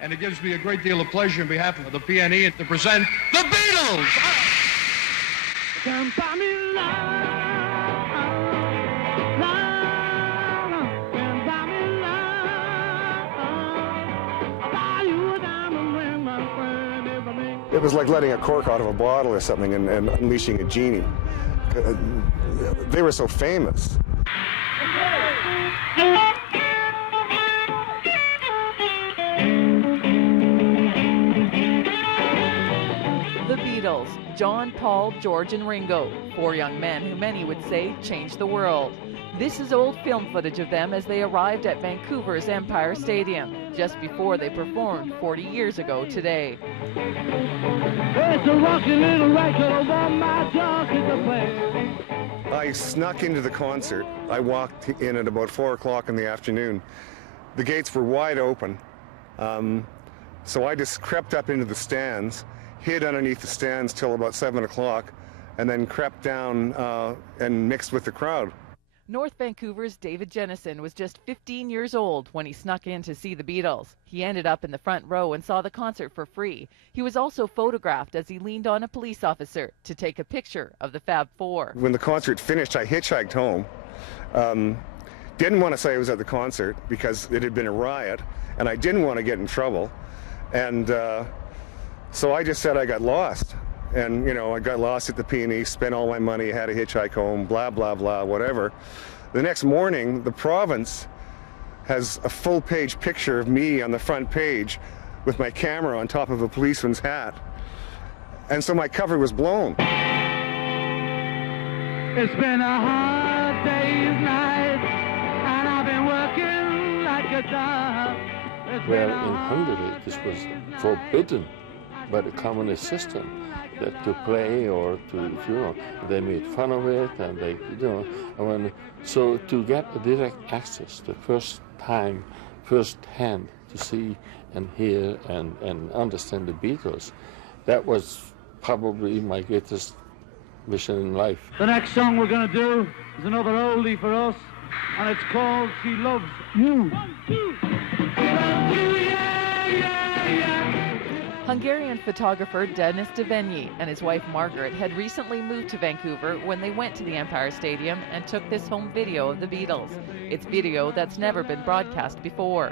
And it gives me a great deal of pleasure on behalf of the PNE to present the Beatles! Can't buy me love, love, can't buy me love, I'll buy you a diamond ring, my friend, if I may. It was like letting a cork out of a bottle or something and unleashing a genie. They were so famous. The Beatles, John, Paul, George, and Ringo, 4 young men who many would say changed the world. This is old film footage of them as they arrived at Vancouver's Empire Stadium, just before they performed 40 years ago today. I snuck into the concert. I walked in at about 4 o'clock in the afternoon. The gates were wide open, so I just crept up into the stands, hid underneath the stands till about 7 o'clock, and then crept down and mixed with the crowd. North Vancouver's David Jennison was just 15 years old when he snuck in to see the Beatles. He ended up in the front row and saw the concert for free. He was also photographed as he leaned on a police officer to take a picture of the Fab Four. When the concert finished, I hitchhiked home. Didn't want to say I was at the concert because it had been a riot, and I didn't want to get in trouble. And so I just said I got lost. And, you know, I got lost at the PNE, spent all my money, had to hitchhike home, blah, blah, blah, whatever. The next morning, the province has a full-page picture of me on the front page with my camera on top of a policeman's hat. And so my cover was blown. It's been a hard day's night, and I've been working like a dog. Well, in Hungary, this was forbidden by the communist system. That to play or to, you know, they made fun of it, and they, you know, so to get a direct access, the first time, first hand to see and hear and understand the Beatles, that was probably my greatest mission in life. The next song we're going to do is another oldie for us, and it's called She Loves You. 1, 2. She loves you, yeah, yeah, yeah. Hungarian photographer Denis Devenyi and his wife Margaret had recently moved to Vancouver when they went to the Empire Stadium and took this home video of the Beatles. It's video that's never been broadcast before.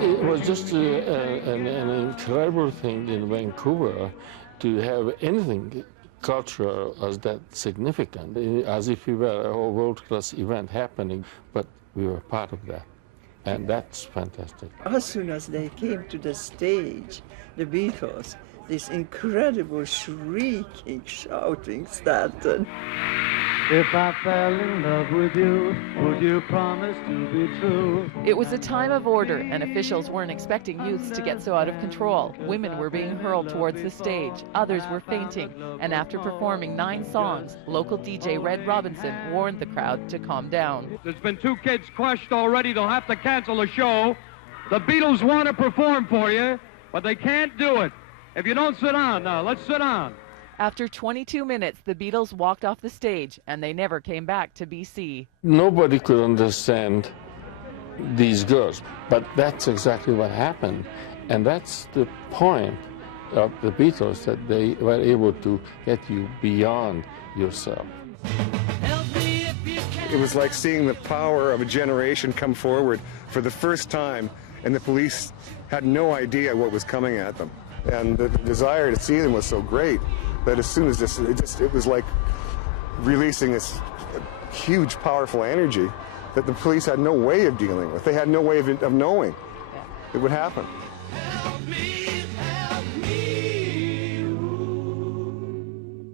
It was just an incredible thing in Vancouver to have anything cultural as that significant, as if we were a world-class event happening, but we were part of that. And that's fantastic. As soon as they came to the stage, the Beatles, this incredible shrieking, shouting started. If I fell in love with you, would you promise to be true? It was a time of order, and officials weren't expecting youths to get so out of control. Women were being hurled towards the stage, others were fainting, and after performing 9 songs, local DJ Red Robinson warned the crowd to calm down. There's been 2 kids crushed already. They'll have to cancel the show. The Beatles want to perform for you, but they can't do it. If you don't sit down now, let's sit down. After 22 minutes, the Beatles walked off the stage, and they never came back to BC. Nobody could understand these girls, but that's exactly what happened. And that's the point of the Beatles, that they were able to get you beyond yourself. It was like seeing the power of a generation come forward for the first time, and the police had no idea what was coming at them. And the desire to see them was so great that as soon as it was like releasing this huge, powerful energy that the police had no way of dealing with. They had no way of knowing it would happen. Help me, help me.